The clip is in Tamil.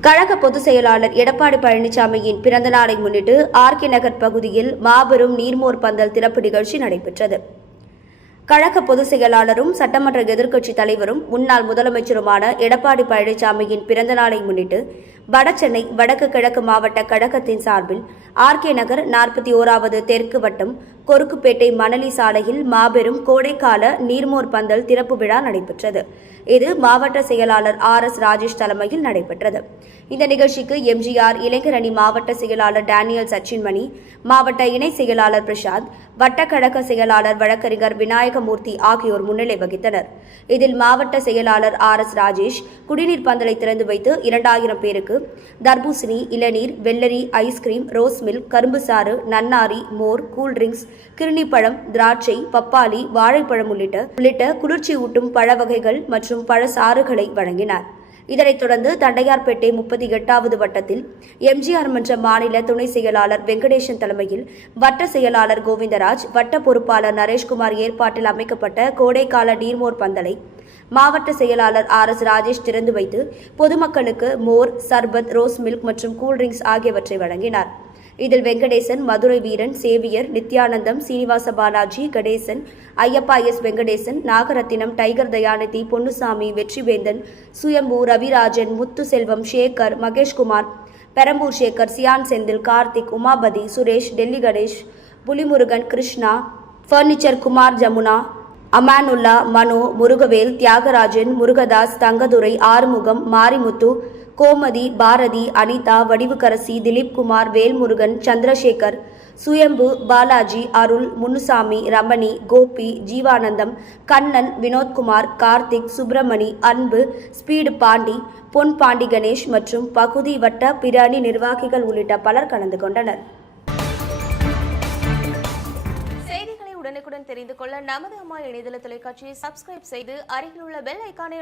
கழக பொதுச் செயலாளர் எடப்பாடி பழனிசாமியின் பிறந்த நாளை முன்னிட்டு ஆர்கே நகர் பகுதியில் மாபெரும் நீர்மோர் பந்தல் திறப்பு நிகழ்ச்சி நடைபெற்றது. கழக பொதுச் செயலாளரும் சட்டமன்ற எதிர்க்கட்சித் தலைவரும் முன்னாள் முதலமைச்சருமான எடப்பாடி பழனிசாமியின் பிறந்த நாளை முன்னிட்டு வடசென்னை வடக்கு கிழக்கு மாவட்ட கழகத்தின் சார்பில் ஆர்கே நகர் நாற்பத்தி ஓராவது தெற்கு வட்டம் கொருக்குப்பேட்டை மணலி சாலையில் மாபெரும் கோடைக்கால நீர்மோர் பந்தல் திறப்பு விழா நடைபெற்றது. இது மாவட்ட செயலாளர் ஆர் எஸ் ராஜேஷ் தலைமையில் நடைபெற்றது. இந்த நிகழ்ச்சிக்கு எம்ஜிஆர் இளைஞர் அணி மாவட்ட செயலாளர் டேனியல் சச்சின்மணி மாவட்ட இணை செயலாளர் பிரசாந்த் வட்டக்கழக செயலாளர் வழக்கறிஞர் விநாயகமூர்த்தி ஆகியோர் முன்னிலை வகித்தனர். இதில் மாவட்ட செயலாளர் ஆர் எஸ் ராஜேஷ் குடிநீர் பந்தலை திறந்து வைத்து இரண்டாயிரம் பேருக்கு தர்பூசணி இளநீர் வெள்ளரி ஐஸ்கிரீம் ரோஸ் மில்க் கரும்பு சாறு நன்னாரி மோர் கூல் ட்ரிங்க்ஸ் கிருணிப்பழம் திராட்சை பப்பாளி வாழைப்பழம் உள்ளிட்ட உள்ளிட்ட குளிர்ச்சி ஊட்டும் பழ வகைகள் மற்றும் பழ சாறுகளை வழங்கினார். இதனைத் தொடர்ந்து தண்டையார்பேட்டை முப்பத்தி எட்டாவது வட்டத்தில் எம்ஜிஆர் மன்ற மாநில துணை செயலாளர் வெங்கடேசன் தலைமையில் வட்ட செயலாளர் கோவிந்தராஜ் வட்ட பொறுப்பாளர் நரேஷ்குமார் ஏற்பாட்டில் அமைக்கப்பட்ட கோடைக்கால நீர்மோர் பந்தலை மாவட்ட செயலாளர் ஆர் எஸ் ராஜேஷ் திறந்து வைத்து பொதுமக்களுக்கு மோர் சர்பத் ரோஸ் மில்க் மற்றும் கூல்ட்ரிங்க்ஸ் ஆகியவற்றை வழங்கினார். இதில் Venkatesan Madurai Veeran Xavier Nithyanandam Srinivasa Balaji Ganesan Ayyappa S. Venkatesan Nagarathinam Tiger Dayanidhi Ponnusamy Vettrivendhan Suyambu Ravirajan Muthuselvam Sekar Maheshkumar Perambur Sekar Chiyaan Senthil Karthik Umapathi Suresh Delhi Ganesh Pulimurugan Krishna furniture Kumar Jamuna Amanullah Mano Murugavel Thiyagarajan Murugadoss Thangadurai Arumugam Marimuthu Gomathi Bharathi Anitha Vadivukkarasi Dileepkumar Velmurugan Chandrasekar Suyambu Balaji Arul Munusamy Ramani Gopi Jeevanandam Kannan Vinodkumar Karthik Subramani அன்பு ஸ்பீடு பாண்டி பொன் பாண்டி கணேஷ் மற்றும் பகுதி வட்ட பிற அணி நிர்வாகிகள் உள்ளிட்ட பலர் கலந்து கொண்டனர். செய்திகளை உடனுக்குடன் தெரிந்து கொள்ள நமது அம்மா இணையதள தொலைக்காட்சியை சப்ஸ்கிரைப் செய்து அருகில் உள்ள பெல் ஐக்கானை